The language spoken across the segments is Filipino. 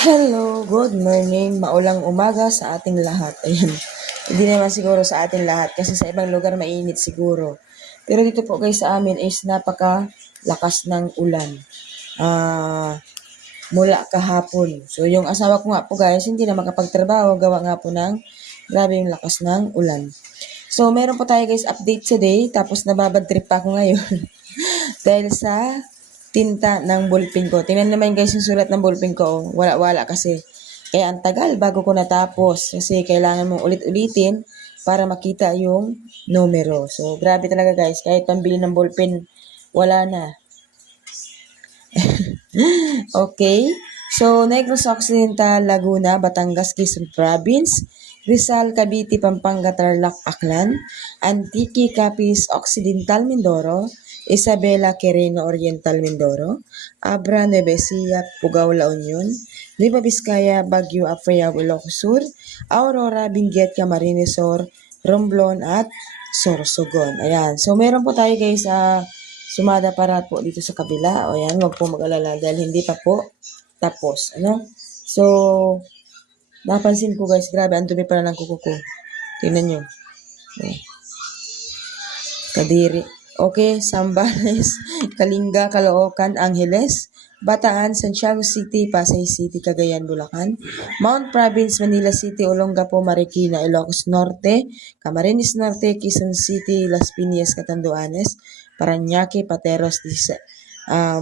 Hello, good morning, maulang umaga sa ating lahat. Ayan, hindi naman siguro sa ating lahat kasi sa ibang lugar mainit siguro. Pero dito po guys sa amin is napaka-lakas ng ulan. Mula kahapon. So yung asawa ko nga po guys, hindi na makapagtrabaho, gawa nga po ng grabe yung lakas ng ulan. So meron po tayo guys update today, tapos nababad trip pa ako ngayon. Dahil sa tinta ng ballpen ko. Tingnan naman guys yung sulat ng ballpen ko. Oh. Wala-wala kasi. Kaya ang tagal bago ko natapos. Kasi kailangan mong ulit-ulitin para makita yung numero. So, grabe talaga guys. Kahit pambili ng ballpen, wala na. Okay. So, Negros Occidental, Laguna, Batangas, Quezon Province, Rizal, Cavite, Pampanga, Tarlac, Aklan, Antique, Capiz, Occidental, Mindoro, Isabela, Quirino, Oriental, Mindoro, Abra, Nueva Ecija, Pugao, La Union, Nueva Vizcaya, Baguio, Apayao, Ilocos Sur, Aurora, Benguet, Camarines Sur, Romblon, at Sorsogon. Ayan. So, meron po tayo guys sumada para po dito sa kabila. O ayan, huwag po mag-alala dahil hindi pa po tapos. Ano? So, napansin ko guys, grabe, ang dumi pala ng kuko ko. Tingnan nyo. Kadiri. Okay, Sambales, Kalinga, Caloocan, Angeles, Bataan, Santiago City, Pasay City, Cagayan, Bulacan, Mount Province, Manila City, Olongapo, Marikina, Ilocos Norte, Camarines Norte, Quezon City, Las Piñas, Catanduanes, Parañaque, Pateros,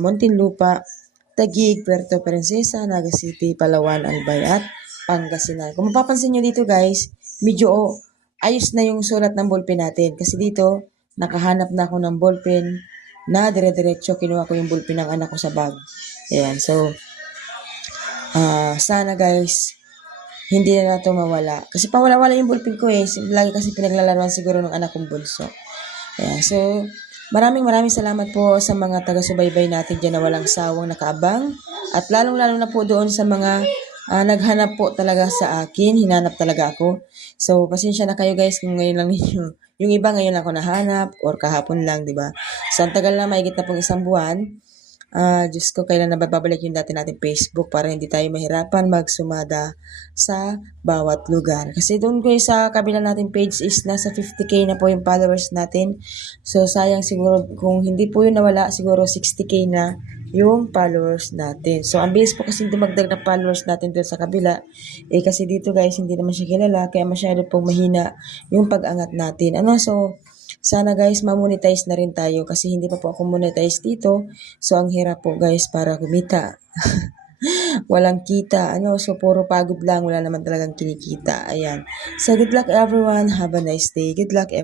Muntinlupa, Taguig, Puerto Princesa, Naga City, Palawan, Albay, at Pangasinan. Kung mapapansin nyo dito guys, medyo ayos na yung sulat ng ballpen natin. Kasi dito, nakahanap na ako ng ballpen na dire-diretso. Kinuha ko yung ballpen ng anak ko sa bag. Ayan, so, sana guys, hindi na ito mawala. Kasi pawala-wala yung ballpen ko eh. Lagi kasi pinaglalaruan siguro ng anak kong bunso. Ayan, so, maraming salamat po sa mga taga-subaybay natin dyan na walang sawang nakaabang. At lalong-lalo na po doon sa mga naghanap po talaga sa akin. Hinanap talaga ako. So, pasensya na kayo guys kung ngayon lang ninyo. Yung iba ngayon lang ako nahanap or kahapon lang, di ba? So, ang tagal na, mahigit na pong isang buwan. Diyos ko, kailan na babalik yung dati natin Facebook para hindi tayo mahirapan magsumada sa bawat lugar. Kasi doon ko sa kabila natin page is nasa 50k na po yung followers natin. So, sayang siguro kung hindi po yun nawala, siguro 60k na yung followers natin. So, ang bilis po kasi dumagdag na followers natin doon sa kabila. Eh, kasi dito guys, hindi naman siya kilala, kaya masyado pong mahina yung pag-angat natin. So, sana guys, ma-monetize na rin tayo kasi hindi pa po ako monetize dito. So, ang hirap po guys para kumita. Walang kita. So, puro pagod lang. Wala naman talagang kinikita. Ayan. So, good luck everyone. Have a nice day. Good luck everyone.